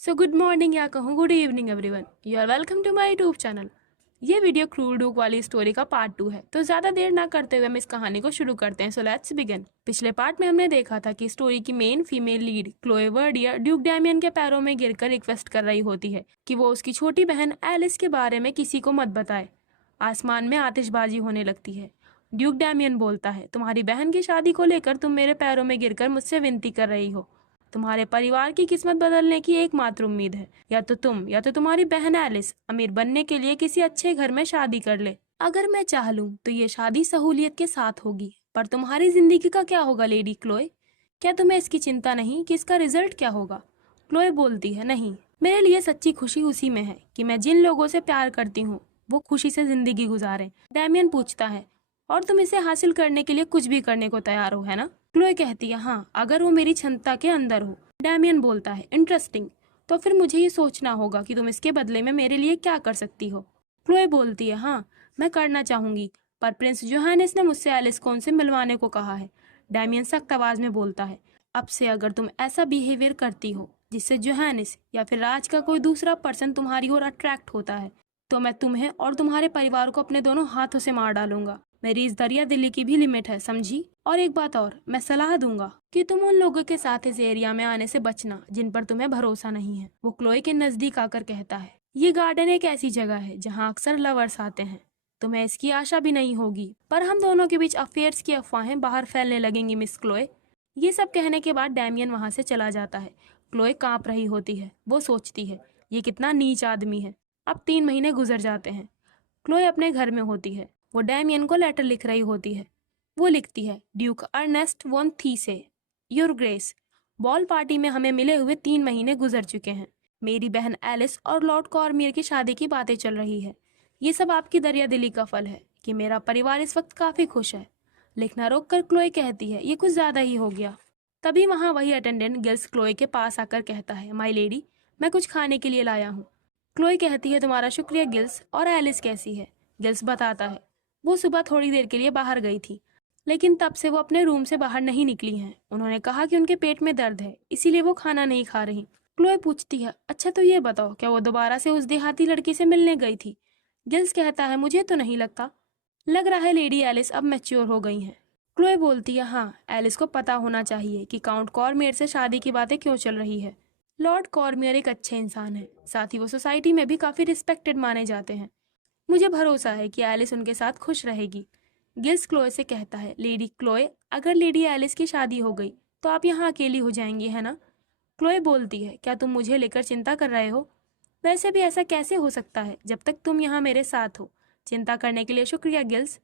So good morning या कहूँ good evening everyone, you are welcome to my YouTube channel. ये video क्रूर डूक वाली स्टोरी का पार्ट 2 है, तो ज़्यादा देर ना करते हुए हम इस कहानी को शुरू करते हैं। So let's begin. पिछले पार्ट में हमने देखा था कि स्टोरी की main female lead Chloe Verdier duke Damian के पैरों में गिरकर रिक्वेस्ट कर रही होती है कि वो उसकी छोटी बहन एलिस के बारे में किसी को मत बताए। आसमान में आतिशबाजी होने लगती है। ड्यूक डैमियन बोलता है, तुम्हारी बहन की शादी को लेकर तुम मेरे पैरों में गिरकर मुझसे विनती कर रही हो। तुम्हारे परिवार की किस्मत बदलने की एकमात्र उम्मीद है, या तो तुम या तो तुम्हारी बहन एलिस अमीर बनने के लिए किसी अच्छे घर में शादी कर ले। अगर मैं चाह लूं तो ये शादी सहूलियत के साथ होगी, पर तुम्हारी जिंदगी का क्या होगा लेडी क्लोए? क्या तुम्हें इसकी चिंता नहीं कि इसका रिजल्ट क्या होगा? क्लोए बोलती है, नहीं, मेरे लिए सच्ची खुशी उसी में है कि मैं जिन लोगों से प्यार करती हूँ वो खुशी से जिंदगी गुजारें। डैमियन पूछता है, और तुम इसे हासिल करने के लिए कुछ भी करने को तैयार हो, है ना? क्लोए कहती है, हाँ, अगर वो मेरी क्षमता के अंदर हो। डैमियन बोलता है, इंटरेस्टिंग, तो फिर मुझे ये सोचना होगा कि तुम इसके बदले में मेरे लिए क्या कर सकती हो। क्लोए बोलती है, हाँ, मैं करना चाहूंगी, पर प्रिंस जोहानिस ने मुझसे एलिस को उनसे मिलवाने को कहा है। डैमियन सख्त आवाज में बोलता है, अब से अगर तुम ऐसा बिहेवियर करती हो जिससे जोहानिस या फिर राज का कोई दूसरा पर्सन तुम्हारी ओर अट्रैक्ट होता है, तो मैं तुम्हें और तुम्हारे परिवार को अपने दोनों हाथों से मार डालूंगा। मेरी इस दरिया दिली की भी लिमिट है, समझी? और एक बात और, मैं सलाह दूंगा कि तुम उन लोगों के साथ इस एरिया में आने से बचना जिन पर तुम्हें भरोसा नहीं है। वो क्लोए के नजदीक आकर कहता है, ये गार्डन एक ऐसी जगह है जहाँ अक्सर लवर्स आते हैं। तुम्हें इसकी आशा भी नहीं होगी, पर हम दोनों के बीच अफेयर्स की अफवाहें बाहर फैलने लगेंगी मिस क्लोए। ये सब कहने के बाद डैमियन वहां से चला जाता है। क्लोए कांप रही होती है। वो सोचती है, ये कितना नीच आदमी है। अब 3 महीने गुजर जाते हैं। क्लोए अपने घर में होती है। वो डैमियन को लेटर लिख रही होती है। वो लिखती है, duke Ernest von Thiese, your grace, ball party में हमें मिले हुए 3 महीने गुजर चुके हैं। मेरी बहन एलिस और लॉर्ड कॉर्मियर की शादी की बातें चल रही है। ये सब आपकी दरिया दिली का फल है कि मेरा परिवार इस वक्त काफी खुश है। लिखना रोककर क्लोए कहती है, ये कुछ ज्यादा ही हो गया। तभी वहां वही अटेंडेंट गिल्स क्लोए के पास आकर कहता है, माई लेडी, मैं कुछ खाने के लिए लाया हूँ। क्लोए कहती है, तुम्हारा शुक्रिया गिल्स, और एलिस कैसी है? गिल्स बताता है, वो सुबह थोड़ी देर के लिए बाहर गई थी, लेकिन तब से वो अपने रूम से बाहर नहीं निकली हैं। उन्होंने कहा कि उनके पेट में दर्द है, इसीलिए वो खाना नहीं खा रही। क्लोए पूछती है, अच्छा तो ये बताओ, क्या वो दोबारा से उस देहाती लड़की से मिलने गई थी? गिल्स कहता है, मुझे तो नहीं लगता। लग रहा है लेडी एलिस अब मैच्योर हो गई हैं। क्लोए बोलती है, हाँ, एलिस को पता होना चाहिए कि काउंट कॉर्मियर से शादी की बातें क्यों चल रही है। लॉर्ड कॉर्मियर एक अच्छे इंसान है, साथ ही वो सोसाइटी में भी काफी रिस्पेक्टेड माने जाते हैं। मुझे भरोसा है कि एलिस उनके साथ खुश रहेगी। गिल्स क्लोए से कहता है, लेडी क्लोए, अगर लेडी एलिस की शादी हो गई तो आप यहाँ अकेली हो जाएंगी, है ना? क्लोए बोलती है, क्या तुम मुझे लेकर चिंता कर रहे हो? वैसे भी ऐसा कैसे हो सकता है जब तक तुम यहाँ मेरे साथ हो। चिंता करने के लिए शुक्रिया गिल्स।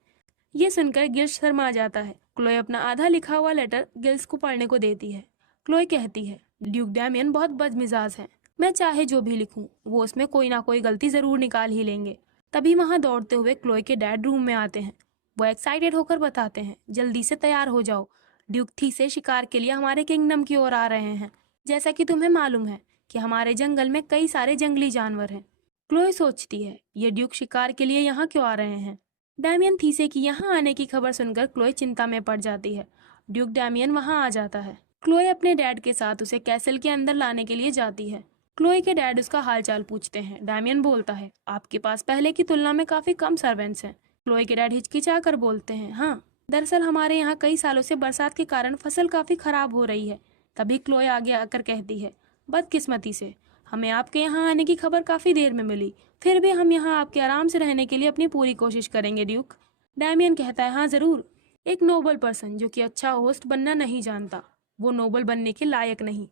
ये सुनकर गिल्स शर्मा जाता है। क्लोए अपना आधा लिखा हुआ लेटर गिल्स को पढ़ने को देती है। क्लोए कहती है, ड्यूक डैमियन बहुत बदमिजाज है। मैं चाहे जो भी लिखूं, वो उसमें कोई ना कोई गलती जरूर निकाल ही लेंगे। तभी वहां दौड़ते हुए क्लोए के डैड रूम में आते हैं। वो एक्साइटेड होकर बताते हैं, जल्दी से तैयार हो जाओ, ड्यूक थी से शिकार के लिए हमारे किंगडम की ओर आ रहे हैं। जैसा कि तुम्हें मालूम है कि हमारे जंगल में कई सारे जंगली जानवर हैं। क्लोए सोचती है, ये ड्यूक शिकार के लिए यहाँ क्यों आ रहे हैं? डैमियन थीसे की यहाँ आने की खबर सुनकर क्लोए चिंता में पड़ जाती है। ड्यूक डैमियन वहाँ आ जाता है। क्लोए अपने डैड के साथ उसे कैसल के अंदर लाने के लिए जाती है। क्लोए के डैड उसका हालचाल पूछते हैं। डैमियन बोलता है, आपके पास पहले की तुलना में काफी कम सर्वेंट्स हैं। क्लोए के डैड हिचकिचा कर बोलते हैं, हाँ, दरअसल हमारे यहाँ कई सालों से बरसात के कारण फसल काफी खराब हो रही है। तभी क्लोए आगे आकर कहती है, बदकिस्मती से हमें आपके यहाँ आने की खबर काफी देर में मिली, फिर भी हम यहाँ आपके आराम से रहने के लिए अपनी पूरी कोशिश करेंगे ड्यूक। डैमियन कहता है, हाँ जरूर। एक नोबल पर्सन जो कि अच्छा होस्ट बनना नहीं जानता, वो नोबल बनने के लायक नहीं।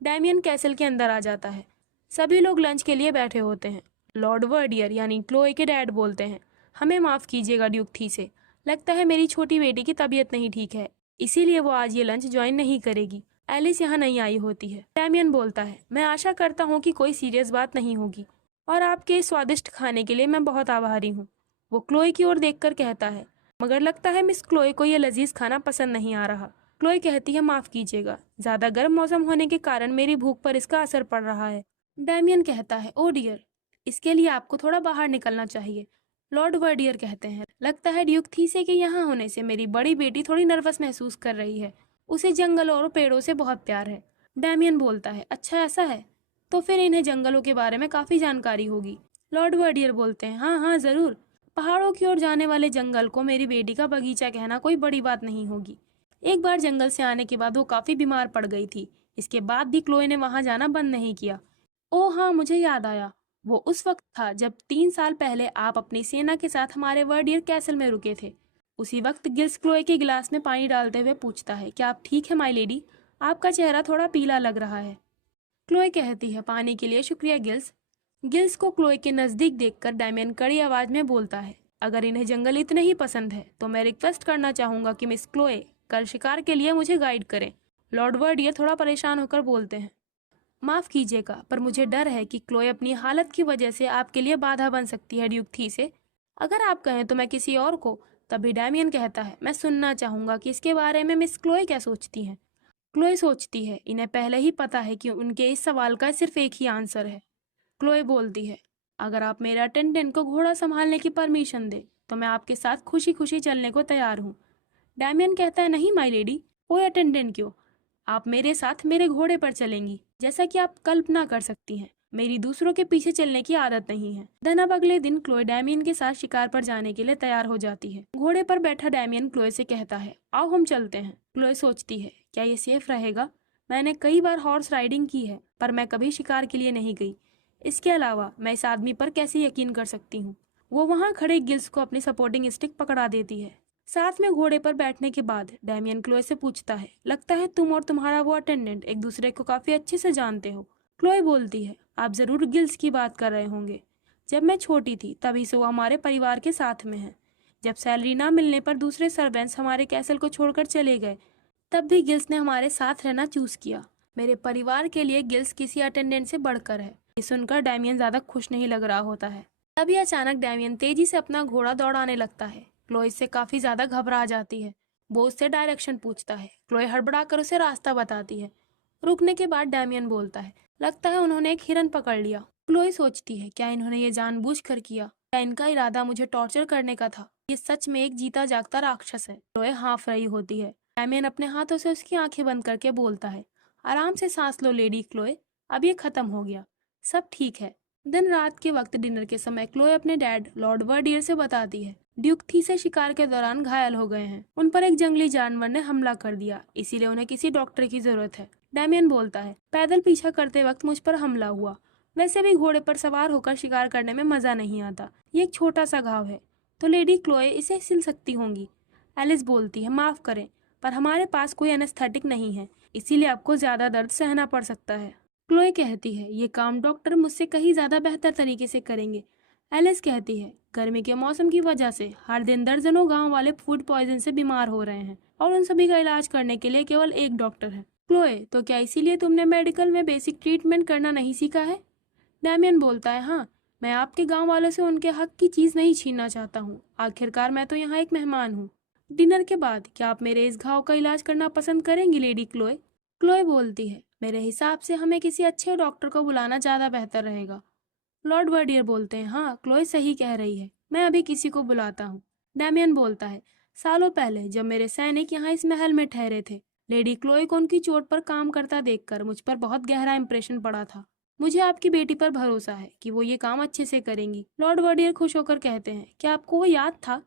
डैमियन कैसल के अंदर आ जाता है। सभी लोग लंच के लिए बैठे होते हैं। लॉर्ड वर्डियर यानी क्लोए के डैड बोलते हैं, हमें माफ कीजिएगा ड्यूक थी से, लगता है मेरी छोटी बेटी की तबीयत नहीं ठीक है, इसीलिए वो आज ये लंच ज्वाइन नहीं करेगी। एलिस यहाँ नहीं आई होती है। डैमियन बोलता है, मैं आशा करता हूँ कि कोई सीरियस बात नहीं होगी, और आपके इस स्वादिष्ट खाने के लिए मैं बहुत आभारी हूँ। वो क्लोए की ओर देखकर कहता है, मगर लगता है मिस क्लोए को यह लजीज खाना पसंद नहीं आ रहा। क्लोए कहती है, माफ कीजिएगा, ज्यादा गर्म मौसम होने के कारण मेरी भूख पर इसका असर पड़ रहा है। डैमियन कहता है, ओ डियर, इसके लिए आपको थोड़ा बाहर निकलना चाहिए। लॉर्ड वर्डियर कहते हैं, लगता है ड्यूक थीसे के यहाँ होने से मेरी बड़ी बेटी थोड़ी नर्वस महसूस कर रही है। उसे जंगल और पेड़ों से बहुत प्यार है। डैमियन बोलता है, अच्छा ऐसा है? तो फिर इन्हें जंगलों के बारे में काफ़ी जानकारी होगी। लॉर्ड वर्डियर बोलते हैं, हाँ हाँ ज़रूर। पहाड़ों की ओर जाने वाले जंगल को मेरी बेटी का बगीचा कहना कोई बड़ी बात नहीं होगी। एक बार जंगल से आने के बाद वो काफ़ी बीमार पड़ गई थी। इसके बाद भी क्लोए ने वहाँ जाना बंद नहीं किया। ओह हाँ, मुझे याद आया। वो उस वक्त था जब 3 साल पहले आप अपनी सेना के साथ हमारे वर्डियर कैसल में रुके थे। उसी वक्त गिल्स क्लोए के गिलास में पानी डालते हुए पूछता है, क्या आप ठीक है माई लेडी? आपका चेहरा थोड़ा पीला लग रहा है। क्लोए कहती है, पानी के लिए शुक्रिया गिल्स। गिल्स को क्लोए के नज़दीक देखकर डैमियन कड़ी आवाज में बोलता है, अगर इन्हें जंगल इतने ही पसंद है तो मैं रिक्वेस्ट करना चाहूंगा कि मिस क्लोए कल शिकार के लिए मुझे गाइड करें। लॉर्ड वर्डियर थोड़ा परेशान होकर बोलते हैं, माफ कीजिएगा, पर मुझे डर है कि क्लोए अपनी हालत की वजह से आपके लिए बाधा बन सकती है ड्यूक थी से। अगर आप कहें तो मैं किसी और को। तभी डैमियन कहता है, मैं सुनना चाहूंगा कि इसके बारे में मिस क्लोए क्या सोचती हैं। क्लोए सोचती है, इन्हें पहले ही पता है कि उनके इस सवाल का सिर्फ एक ही आंसर है। क्लोए बोलती है, अगर आप मेरे अटेंडेंट को घोड़ा संभालने की परमिशन दे तो मैं आपके साथ खुशी खुशी चलने को तैयार हूँ। डैमियन कहता है, नहीं माई लेडी, कोई अटेंडेंट क्यों, आप मेरे साथ मेरे घोड़े पर चलेंगी। जैसा कि आप कल्पना कर सकती हैं, मेरी दूसरों के पीछे चलने की आदत नहीं है। देन अब अगले दिन क्लोए डैमियन के साथ शिकार पर जाने के लिए तैयार हो जाती है। घोड़े पर बैठा डैमियन क्लोए से कहता है, आओ हम चलते हैं। क्लोए सोचती है, क्या ये सेफ रहेगा? मैंने कई बार हॉर्स राइडिंग की है, पर मैं कभी शिकार के लिए नहीं गई। इसके अलावा मैं इस आदमी पर कैसे यकीन कर सकती हूँ? वो वहाँ खड़े गिल्स को अपनी सपोर्टिंग स्टिक पकड़ा देती है। साथ में घोड़े पर बैठने के बाद डैमियन क्लोए से पूछता है, लगता है तुम और तुम्हारा वो अटेंडेंट एक दूसरे को काफी अच्छे से जानते हो। क्लोए बोलती है, आप जरूर गिल्स की बात कर रहे होंगे। जब मैं छोटी थी तभी से वो हमारे परिवार के साथ में है। जब सैलरी ना मिलने पर दूसरे सर्वेंट्स हमारे कैसल को छोड़कर चले गए, तब भी गिल्स ने हमारे साथ रहना चूज किया। मेरे परिवार के लिए गिल्स किसी अटेंडेंट से बढ़कर है। ये सुनकर डैमियन ज्यादा खुश नहीं लग रहा होता है। तभी अचानक डैमियन तेजी से अपना घोड़ा दौड़ाने लगता है। क्लोए इससे काफी ज्यादा घबरा जाती है। वो उससे डायरेक्शन पूछता है। क्लोए हड़बड़ाकर उसे रास्ता बताती है। रुकने के बाद डैमियन बोलता है, लगता है उन्होंने एक हिरन पकड़ लिया। क्लोए सोचती है, क्या इन्होंने ये जानबूझकर किया? क्या इनका इरादा मुझे टॉर्चर करने का था? ये सच में एक जीता जागता राक्षस है। क्लोए हाँफ रही होती है। डैमियन अपने हाथों से उसकी आंखें बंद करके बोलता है, आराम से सांस लो लेडी क्लोए, अब ये खत्म हो गया, सब ठीक है। दिन रात के वक्त डिनर के समय क्लोए अपने डैड लॉर्ड वर्डियर से बताती है, ड्यूक थी से शिकार के दौरान घायल हो गए हैं। उन पर एक जंगली जानवर ने हमला कर दिया, इसीलिए उन्हें किसी डॉक्टर की जरूरत है। डैमियन बोलता है, पैदल पीछा करते वक्त मुझ पर हमला हुआ। वैसे भी घोड़े पर सवार होकर शिकार करने में मजा नहीं आता। ये एक छोटा सा घाव है, तो लेडी क्लोए इसे सिल सकती होंगी। एलिस बोलती है, माफ करें, पर हमारे पास कोई एनेस्थेटिक नहीं है, इसीलिए आपको ज्यादा दर्द सहना पड़ सकता है। क्लोए कहती है, ये काम डॉक्टर मुझसे कहीं ज्यादा बेहतर तरीके से करेंगे। एलिस कहती है, गर्मी के मौसम की वजह से हर दिन दर्जनों गांव वाले फूड पॉइजन से बीमार हो रहे हैं और उन सभी का इलाज करने के लिए केवल एक डॉक्टर है। क्लोए, तो क्या इसीलिए तुमने मेडिकल में बेसिक ट्रीटमेंट करना नहीं सीखा है? डैमियन बोलता है, हाँ, मैं आपके गांव वालों से उनके हक की चीज नहीं छीनना चाहता हूँ। आखिरकार मैं तो यहाँ एक मेहमान हूँ। डिनर के बाद क्या आप मेरे इस घाव का इलाज करना पसंद करेंगी लेडी क्लोए? क्लोए बोलती है, मेरे हिसाब से हमें किसी अच्छे डॉक्टर को बुलाना ज्यादा बेहतर रहेगा। लॉर्ड वर्डियर बोलते हैं, हाँ क्लोए सही कह रही है, मैं अभी किसी को बुलाता हूँ। डैमियन बोलता है, सालों पहले जब मेरे सैनिक यहाँ इस महल में ठहरे थे, लेडी क्लोए को उनकी चोट पर काम करता देखकर मुझ पर बहुत गहरा इंप्रेशन पड़ा था। मुझे आपकी बेटी पर भरोसा है कि वो ये काम अच्छे से करेंगी। लॉर्ड वर्डियर खुश होकर कहते हैं, क्या आपको वो याद था?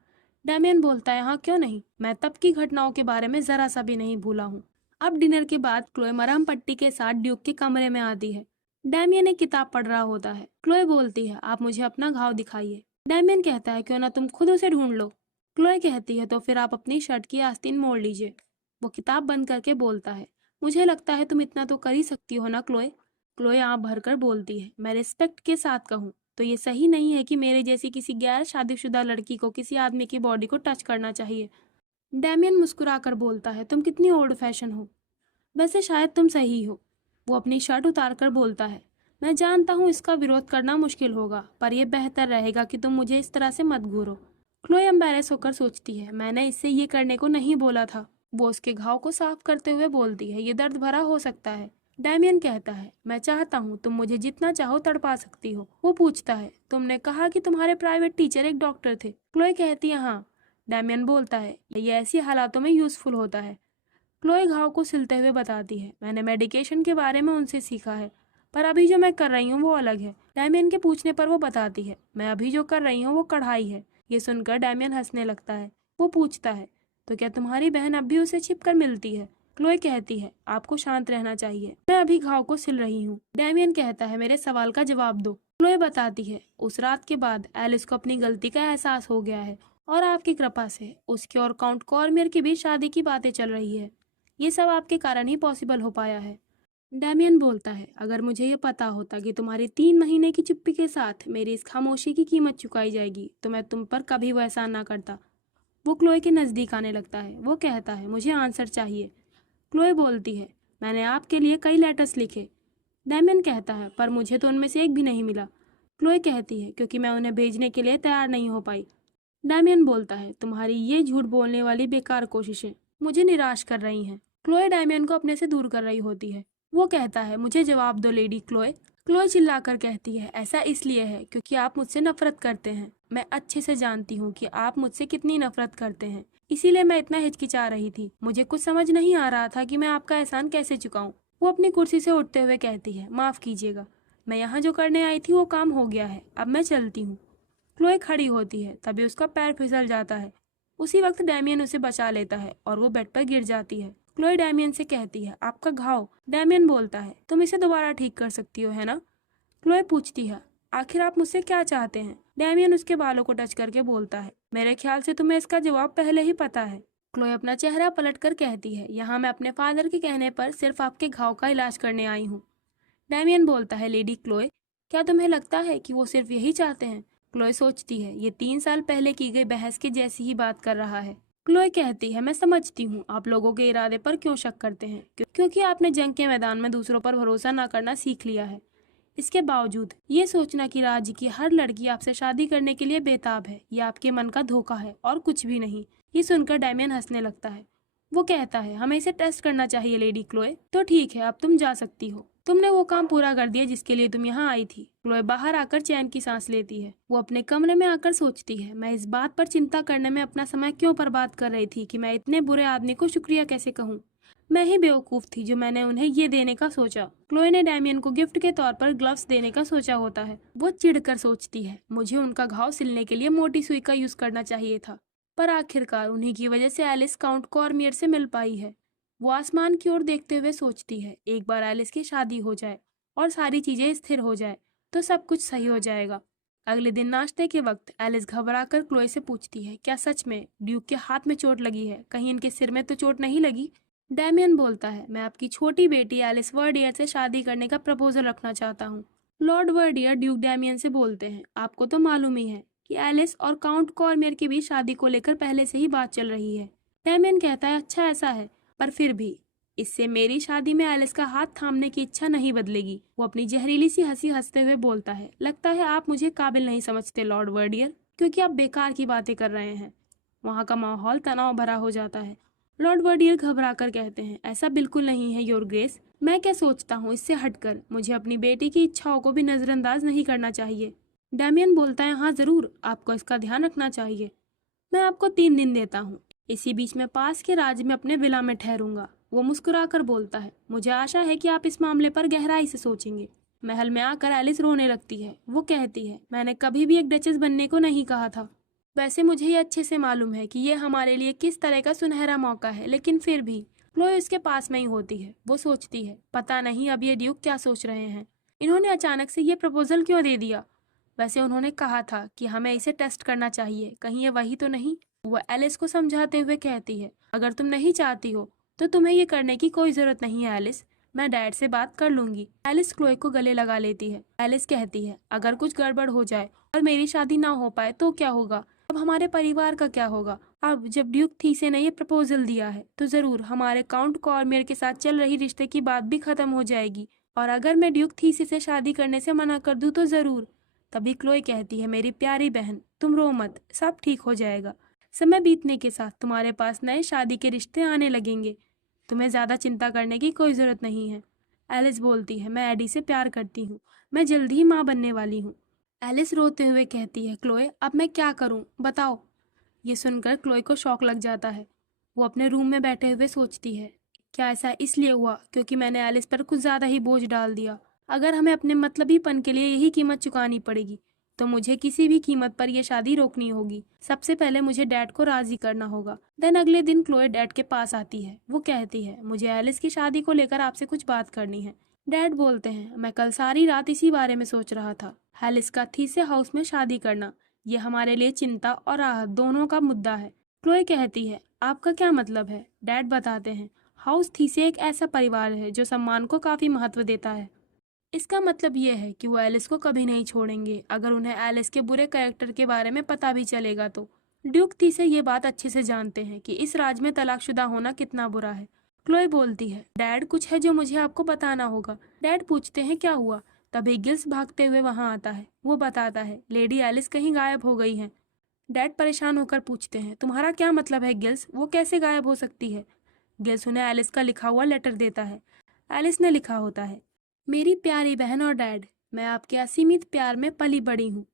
डैमियन बोलता है, हाँ क्यों नहीं, मैं तब की घटनाओं के बारे में जरा सा भी नहीं भूला हूँ। अब डिनर के बाद क्लोए मरहम पट्टी के साथ ड्यूक के कमरे में आती है। डैमियन एक किताब पढ़ रहा होता है। क्लोए बोलती है, आप मुझे अपना घाव दिखाइए। डैमियन कहता है, क्यों ना तुम खुद उसे ढूंढ लो। क्लोए कहती है, तो फिर आप अपनी शर्ट की आस्तीन मोड़ लीजिए। वो किताब बंद करके बोलता है, मुझे लगता है तुम इतना तो कर ही सकती हो ना क्लोए। क्लोए आंख भरकर बोलती है, मैं रिस्पेक्ट के साथ कहूँ तो ये सही नहीं है कि मेरे जैसी किसी गैर शादीशुदा लड़की को किसी आदमी की बॉडी को टच करना चाहिए। डैमियन मुस्कुराकर बोलता है, तुम कितनी ओल्ड फैशन हो। वैसे शायद तुम सही हो। वो अपनी शर्ट उतारकर बोलता है, मैं जानता हूँ इसका विरोध करना मुश्किल होगा, पर यह बेहतर रहेगा कि तुम मुझे इस तरह से मत घूरो। क्लोए एम्बैरेस होकर सोचती है, मैंने इससे ये करने को नहीं बोला था। वो उसके घाव को साफ करते हुए बोलती है, ये दर्द भरा हो सकता है। डैमियन कहता है, मैं चाहता हूँ तुम मुझे जितना चाहो तड़पा सकती हो। वो पूछता है, तुमने कहा कि तुम्हारे प्राइवेट टीचर एक डॉक्टर थे। क्लोए कहती है, हाँ। डैमियन बोलता है, ये ऐसी हालातों में यूजफुल होता है। क्लोए घाव को सिलते हुए बताती है, मैंने मेडिकेशन के बारे में उनसे सीखा है, पर अभी जो मैं कर रही हूँ वो अलग है। डैमियन के पूछने पर वो बताती है, मैं अभी जो कर रही हूँ वो कढ़ाई है। ये सुनकर डैमियन हंसने लगता है। वो पूछता है, तो क्या तुम्हारी बहन अब भी उसे छिप कर मिलती है? क्लोए कहती है, आपको शांत रहना चाहिए, मैं अभी घाव को सिल रही हूँ। डैमियन कहता है, मेरे सवाल का जवाब दो। क्लोए बताती है, उस रात के बाद एलिस को अपनी गलती का एहसास हो गया है और आपकी कृपा से उसके और काउंट कॉर्मियर की भी शादी की बातें चल रही है। ये सब आपके कारण ही पॉसिबल हो पाया है। डैमियन बोलता है, अगर मुझे ये पता होता कि तुम्हारी 3 महीने की चुप्पी के साथ मेरी इस खामोशी की कीमत चुकाई जाएगी तो मैं तुम पर कभी वो एहसान ना करता। वो क्लोए के नज़दीक आने लगता है। वो कहता है, मुझे आंसर चाहिए। क्लोए बोलती है, मैंने आपके लिए कई लेटर्स लिखे। डैमियन कहता है, पर मुझे तो उनमें से एक भी नहीं मिला। क्लोए कहती है, क्योंकि मैं उन्हें भेजने के लिए तैयार नहीं हो पाई। डैमियन बोलता है, तुम्हारी ये झूठ बोलने वाली बेकार कोशिशें मुझे निराश कर रही हैं। क्लोए डैमियन को अपने से दूर कर रही होती है। वो कहता है, मुझे जवाब दो लेडी क्लोए। क्लोए चिल्लाकर कहती है, ऐसा इसलिए है क्योंकि आप मुझसे नफरत करते हैं। मैं अच्छे से जानती हूँ कि आप मुझसे कितनी नफरत करते हैं, इसीलिए मैं इतना हिचकिचा रही थी। मुझे कुछ समझ नहीं आ रहा था कि मैं आपका एहसान कैसे चुकाऊं। वो अपनी कुर्सी से उठते हुए कहती है, माफ कीजिएगा, मैं यहाँ जो करने आई थी वो काम हो गया है, अब मैं चलती हूँ। क्लोए खड़ी होती है, तभी उसका पैर फिसल जाता है। उसी वक्त डैमियन उसे बचा लेता है और वो बेड पर गिर जाती है। क्लोए डैमियन से कहती है, आपका घाव। डैमियन बोलता है, तुम इसे दोबारा ठीक कर सकती हो, है ना? क्लोए पूछती है, आखिर आप मुझसे क्या चाहते हैं? डैमियन उसके बालों को टच करके बोलता है, मेरे ख्याल से तुम्हें इसका जवाब पहले ही पता है। क्लोए अपना चेहरा पलटकर कहती है, यहाँ मैं अपने फादर के कहने पर सिर्फ आपके घाव का इलाज करने आई हूँ। डैमियन बोलता है, लेडी क्लोए, क्या तुम्हें लगता है कि वो सिर्फ यही चाहते हैं? क्लोए सोचती है, ये 3 साल पहले की गई बहस के जैसी ही बात कर रहा है। क्लोए कहती है, मैं समझती हूँ आप लोगों के इरादे पर क्यों शक करते हैं, क्योंकि आपने जंग के मैदान में दूसरों पर भरोसा न करना सीख लिया है। इसके बावजूद ये सोचना कि राज्य की हर लड़की आपसे शादी करने के लिए बेताब है, ये आपके मन का धोखा है और कुछ भी नहीं। ये सुनकर डैमियन हंसने लगता है। वो कहता है, हमें इसे टेस्ट करना चाहिए लेडी क्लोए। तो ठीक है, अब तुम जा सकती हो। तुमने वो काम पूरा कर दिया जिसके लिए तुम यहाँ आई थी। क्लोए बाहर आकर चैन की सांस लेती है। वो अपने कमरे में आकर सोचती है, मैं इस बात पर चिंता करने में अपना समय क्यों बर्बाद कर रही थी कि मैं इतने बुरे आदमी को शुक्रिया कैसे कहूँ। मैं ही बेवकूफ थी जो मैंने उन्हें ये देने का सोचा। क्लोए ने डैमियन को गिफ्ट के तौर पर ग्लव्स देने का सोचा होता है। वो चिढ़कर सोचती है, मुझे उनका घाव सिलने के लिए मोटी सुई का यूज करना चाहिए था। पर आखिरकार उन्हीं की वजह से एलिस काउंट कॉर्मियर से मिल पाई है। वो आसमान की ओर देखते हुए सोचती है, एक बार एलिस की शादी हो जाए और सारी चीजें स्थिर हो जाए तो सब कुछ सही हो जाएगा। अगले दिन नाश्ते के वक्त एलिस घबराकर क्लोए से पूछती है, क्या सच में ड्यूक के हाथ में चोट लगी है? कहीं इनके सिर में तो चोट नहीं लगी? डैमियन बोलता है, मैं आपकी छोटी बेटी एलिस वर्डियर से शादी करने का प्रपोजल रखना चाहता हूँ। लॉर्ड वर्डियर ड्यूक डैमियन से बोलते हैं, आपको तो मालूम ही है कि एलिस और काउंट कॉर्मियर की भी शादी को लेकर पहले से ही बात चल रही है। डैमियन कहता है, अच्छा ऐसा है, पर फिर भी इससे मेरी शादी में एलिस का हाथ थामने की इच्छा नहीं बदलेगी। वो अपनी जहरीली सी हंसी हंसते हुए बोलता है, लगता है आप मुझे काबिल नहीं समझते लॉर्ड वर्डियर, क्योंकि आप बेकार की बातें कर रहे हैं। वहाँ का माहौल तनाव भरा हो जाता है। लॉर्ड वर्डियर घबरा कर कहते हैं, ऐसा बिल्कुल नहीं है योर ग्रेस। मैं क्या सोचता हूँ इससे हटकर मुझे अपनी बेटी की इच्छाओं को भी नजरअंदाज नहीं करना चाहिए। डैमियन बोलता है, हाँ जरूर, आपको इसका ध्यान रखना चाहिए। मैं आपको 3 दिन देता हूँ, इसी बीच में पास के राज्य में अपने विला में ठहरूंगा। वो मुस्कुराकर बोलता है, मुझे आशा है कि आप इस मामले पर गहराई से सोचेंगे। महल में आकर एलिस रोने लगती है। वो कहती है, मैंने कभी भी एक डचेस बनने को नहीं कहा था। वैसे मुझे ये अच्छे से मालूम है कि ये हमारे लिए किस तरह का सुनहरा मौका है, लेकिन फिर भी क्लोए उसके पास में ही होती है। वो सोचती है, पता नहीं अब ये ड्यूक क्या सोच रहे हैं, इन्होंने अचानक से ये प्रपोजल क्यों दे दिया। वैसे उन्होंने कहा था कि हमें इसे टेस्ट करना चाहिए, कहीं ये वही तो नहीं। वो एलिस को समझाते हुए कहती है, अगर तुम नहीं चाहती हो तो तुम्हें ये करने की कोई जरूरत नहीं है एलिस, मैं डैड से बात कर लूंगी। एलिस क्लोए को गले लगा लेती है। एलिस कहती है, अगर कुछ गड़बड़ हो जाए और मेरी शादी ना हो पाए तो क्या होगा? अब हमारे परिवार का क्या होगा? अब जब ड्यूक थीसे ने ये प्रपोजल दिया है तो जरूर हमारे काउंट कॉर्मियर के साथ चल रही रिश्ते की बात भी खत्म हो जाएगी, और अगर मैं ड्यूक थीसे से शादी करने से मना कर दूं तो जरूर। तभी क्लोए कहती है, मेरी प्यारी बहन, तुम रो मत, सब ठीक हो जाएगा। समय बीतने के साथ तुम्हारे पास नए शादी के रिश्ते आने लगेंगे, तुम्हें ज्यादा चिंता करने की कोई जरूरत नहीं है। एलिस बोलती है, मैं एडी से प्यार करती हूँ, मैं जल्दी ही माँ बनने वाली हूँ। एलिस रोते हुए कहती है, क्लोए अब मैं क्या करूँ बताओ। ये सुनकर क्लोए को शौक लग जाता है। वो अपने रूम में बैठे हुए सोचती है, क्या ऐसा इसलिए हुआ क्योंकि मैंने एलिस पर कुछ ज्यादा ही बोझ डाल दिया? अगर हमें अपने मतलबीपन के लिए यही कीमत चुकानी पड़ेगी तो मुझे किसी भी कीमत पर यह शादी रोकनी होगी। सबसे पहले मुझे डैड को राजी करना होगा। देन अगले दिन क्लोए डैड के पास आती है। वो कहती है, मुझे एलिस की शादी को लेकर आपसे कुछ बात करनी है। डैड बोलते हैं, मैं कल सारी रात इसी बारे में सोच रहा था। एलिस का थीसे हाउस में शादी करना, ये हमारे लिए चिंता और राहत दोनों का मुद्दा है। क्लोए कहती है, आपका क्या मतलब है? डैड बताते हैं, हाउस थीसे एक ऐसा परिवार है जो सम्मान को काफी महत्व देता है। इसका मतलब ये है कि वो एलिस को कभी नहीं छोड़ेंगे अगर उन्हें एलिस के बुरे कैरेक्टर के बारे में पता भी चलेगा तो। ड्यूक थीसे ये बात अच्छे से जानते हैं कि इस राज में तलाकशुदा होना कितना बुरा है। क्लोए बोलती है, डैड कुछ है जो मुझे आपको बताना होगा। डैड पूछते हैं, क्या हुआ? तभी गिल्स भागते हुए वहां आता है। वो बताता है, लेडी एलिस कहीं गायब हो गई है। डैड परेशान होकर पूछते हैं, तुम्हारा क्या मतलब है गिल्स? वो कैसे गायब हो सकती है? गिल्स उन्हें एलिस का लिखा हुआ लेटर देता है। एलिस ने लिखा होता है, मेरी प्यारी बहन और डैड, मैं आपके असीमित प्यार में पली बड़ी हूँ।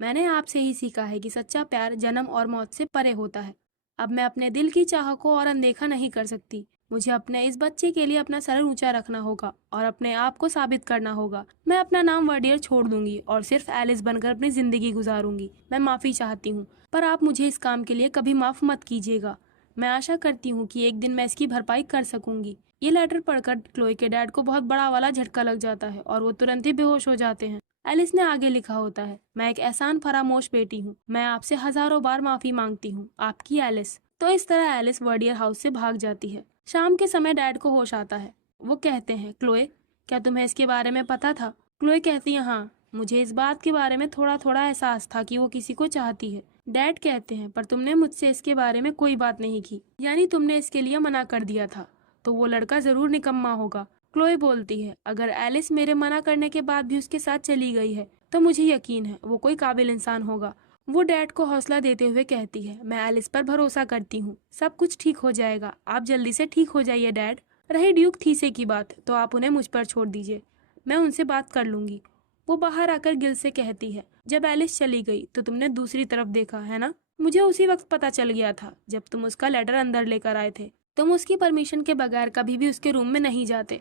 मैंने आपसे ही सीखा है कि सच्चा प्यार जन्म और मौत से परे होता है। अब मैं अपने दिल की चाह को और अनदेखा नहीं कर सकती। मुझे अपने इस बच्चे के लिए अपना सर ऊंचा रखना होगा और अपने आप को साबित करना होगा। मैं अपना नाम वर्डियर छोड़ दूंगी और सिर्फ एलिस बनकर अपनी जिंदगी गुजारूंगी। मैं माफी चाहती हूँ, पर आप मुझे इस काम के लिए कभी माफ मत कीजिएगा। मैं आशा करती हूँ कि एक दिन मैं इसकी भरपाई कर सकूंगी। ये लेटर पढ़कर क्लोई के डैड को बहुत बड़ा वाला झटका लग जाता है और वो तुरंत ही बेहोश हो जाते हैं। एलिस ने आगे लिखा होता है, मैं एक एहसान फरामोश बेटी हूँ। मैं आपसे हजारों बार माफी मांगती हूँ, आपकी एलिस। तो इस तरह एलिस वर्डियर हाउस से भाग जाती है। शाम के समय डैड को होश आता है। वो कहते हैं, क्लोए, क्या तुम्हें इसके बारे में पता था? क्लोए कहती है, हाँ, मुझे इस बात के बारे में थोड़ा थोड़ा एहसास था कि वो किसी को चाहती है। डैड कहते हैं, पर तुमने मुझसे इसके बारे में कोई बात नहीं की, यानी तुमने इसके लिए मना कर दिया था। तो वो लड़का जरूर निकम्मा होगा। क्लोए बोलती है, अगर एलिस मेरे मना करने के बाद भी उसके साथ चली गई है तो मुझे यकीन है वो कोई काबिल इंसान होगा। वो डैड को हौसला देते हुए कहती है, मैं एलिस पर भरोसा करती हूँ, सब कुछ ठीक हो जाएगा, आप जल्दी से ठीक हो जाइए डैड। रही ड्यूक थीसे की बात, तो आप उन्हें मुझ पर छोड़ दीजिए, मैं उनसे बात कर लूंगी। वो बाहर आकर गिल से कहती है, जब एलिस चली गई तो तुमने दूसरी तरफ देखा है ना? मुझे उसी वक्त पता चल गया था जब तुम उसका लेटर अंदर लेकर आए थे। तुम उसकी परमिशन के बगैर कभी भी उसके रूम में नहीं जाते।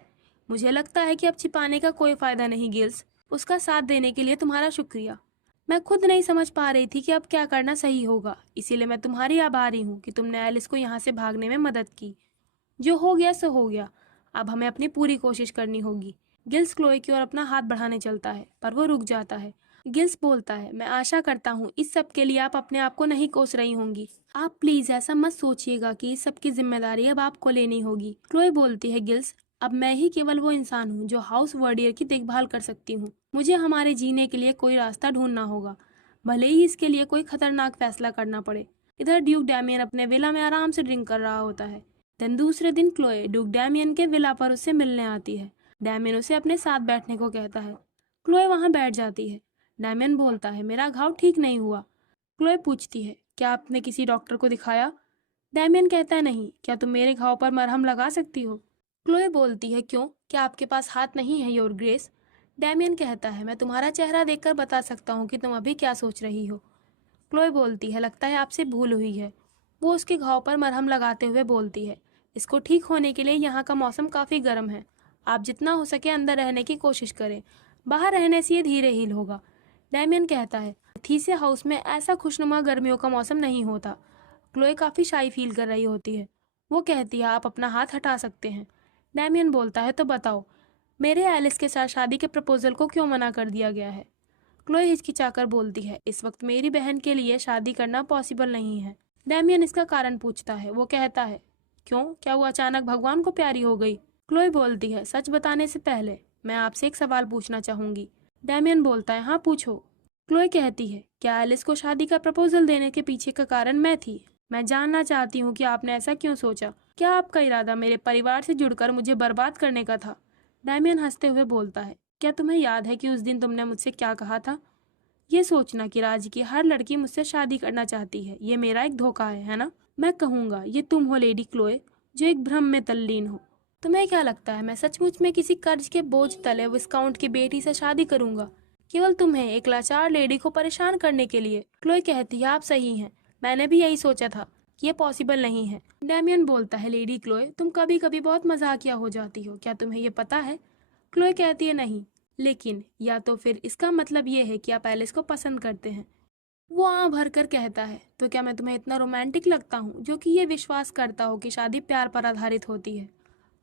मुझे लगता है कि अब छिपाने का कोई फायदा नहीं गिल्स। उसका साथ देने के लिए तुम्हारा शुक्रिया। मैं खुद नहीं समझ पा रही थी कि अब क्या करना सही होगा, इसीलिए मैं तुम्हारी आभारी हूँ कि तुमने एलिस को यहाँ से भागने में मदद की। जो हो गया सो हो गया, अब हमें अपनी पूरी कोशिश करनी होगी। गिल्स क्लोए की ओर अपना हाथ बढ़ाने चलता है, पर वो रुक जाता है। गिल्स बोलता है, मैं आशा करता हूँ इस सब के लिए आप अपने आप को नहीं कोस रही होंगी। आप प्लीज ऐसा मत सोचिएगा कि इस सब की जिम्मेदारी अब आपको लेनी होगी। क्लोए बोलती है, गिल्स, अब मैं ही केवल वो इंसान हूँ जो हाउस वर्डियर की देखभाल कर सकती हूँ। मुझे हमारे जीने के लिए कोई रास्ता ढूंढना होगा, भले ही इसके लिए कोई खतरनाक फैसला करना पड़े। इधर ड्यूक डैमियन अपने विला में आराम से ड्रिंक कर रहा होता है। दिन दूसरे दिन क्लोए ड्यूक डैमियन के विला पर उससे मिलने आती है। डैमियन उसे अपने साथ बैठने को कहता है। क्लोए वहां बैठ जाती है। डैमियन बोलता है, मेरा घाव ठीक नहीं हुआ। क्लोए पूछती है, क्या आपने किसी डॉक्टर को दिखाया? डैमियन कहता है, नहीं। क्या तुम मेरे घाव पर मरहम लगा सकती हो? क्लोए बोलती है, क्यों, क्या आपके पास हाथ नहीं है योर ग्रेस? डैमियन कहता है, मैं तुम्हारा चेहरा देखकर बता सकता हूँ कि तुम अभी क्या सोच रही हो। क्लोए बोलती है, लगता है आपसे भूल हुई है। वो उसके घाव पर मरहम लगाते हुए बोलती है, इसको ठीक होने के लिए यहाँ का मौसम काफ़ी गर्म है। आप जितना हो सके अंदर रहने की कोशिश करें, बाहर रहने से ये धीरे हील होगा। डैमियन कहता है, थीसे हाउस में ऐसा खुशनुमा गर्मियों का मौसम नहीं होता। क्लोए काफ़ी शाई फील कर रही होती है। वो कहती है, आप अपना हाथ हटा सकते हैं। डैमियन बोलता है, तो बताओ, मेरे एलिस के साथ शादी के प्रपोजल को क्यों मना कर दिया गया है? क्लोए हिचकिचाकर बोलती है, इस वक्त मेरी बहन के लिए शादी करना पॉसिबल नहीं है। डैमियन इसका कारण पूछता है। वो कहता है, क्यों, क्या वो अचानक भगवान को प्यारी हो गई? क्लोए बोलती है, सच बताने से पहले मैं आपसे एक सवाल पूछना चाहूंगी। डैमियन बोलता है, हाँ पूछो। क्लोए कहती है, क्या एलिस को शादी का प्रपोजल देने के पीछे का कारण मैं थी? मैं जानना चाहती हूँ कि आपने ऐसा क्यों सोचा। क्या आपका इरादा मेरे परिवार से जुड़कर मुझे बर्बाद करने का था? डैमियन हंसते हुए बोलता है, क्या तुम्हें याद है कि उस दिन तुमने मुझसे क्या कहा था? ये सोचना कि राज्य की हर लड़की मुझसे शादी करना चाहती है, ये मेरा एक धोखा है ना? मैं कहूँगा ये तुम हो लेडी क्लोए, जो एक भ्रम में तल्लीन हो। तुम्हें क्या लगता है मैं सचमुच में किसी कर्ज के बोझ तले विस्काउंट की बेटी से शादी करूंगा, केवल तुम्हें, एक लाचार लेडी को परेशान करने के लिए? क्लोए कहती है, आप सही हैं, मैंने भी यही सोचा था कि ये पॉसिबल नहीं है। डैमियन बोलता है, लेडी क्लोए, तुम कभी कभी बहुत मजाकिया हो जाती हो, क्या तुम्हें ये पता है? क्लोए कहती है, नहीं, लेकिन या तो फिर इसका मतलब ये है कि आप एलिस को पसंद करते हैं। वो आँ भर कर कहता है, तो क्या मैं तुम्हें इतना रोमांटिक लगता हूँ जो कि ये विश्वास करता हो कि शादी प्यार पर आधारित होती है?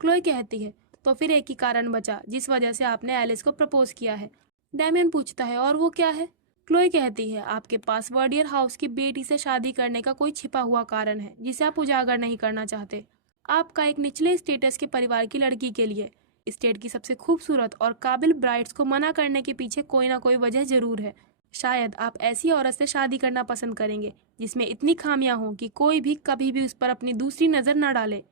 क्लोई कहती है, तो फिर एक ही कारण बचा जिस वजह से आपने एलिस को प्रपोज किया है। डैमियन पूछता है, और वो क्या है? क्लोई कहती है, आपके पास वर्डियर हाउस की बेटी से शादी करने का कोई छिपा हुआ कारण है जिसे आप उजागर नहीं करना चाहते। आपका एक निचले स्टेटस के परिवार की लड़की के लिए स्टेट की सबसे खूबसूरत और काबिल ब्राइड्स को मना करने के पीछे कोई ना कोई वजह जरूर है। शायद आप ऐसी औरत से शादी करना पसंद करेंगे जिसमें इतनी खामियां हों कि कोई भी कभी भी उस पर अपनी दूसरी नज़र न डाले।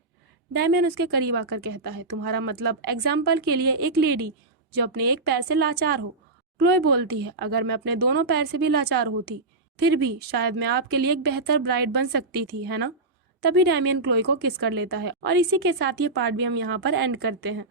डैमियन उसके करीब आकर कहता है, तुम्हारा मतलब एग्जाम्पल के लिए एक लेडी जो अपने एक पैर से लाचार हो। क्लोई बोलती है, अगर मैं अपने दोनों पैर से भी लाचार होती फिर भी शायद मैं आपके लिए एक बेहतर ब्राइड बन सकती थी, है ना? तभी डैमियन क्लोई को किस कर लेता है और इसी के साथ ये पार्ट भी हम यहाँ पर एंड करते हैं।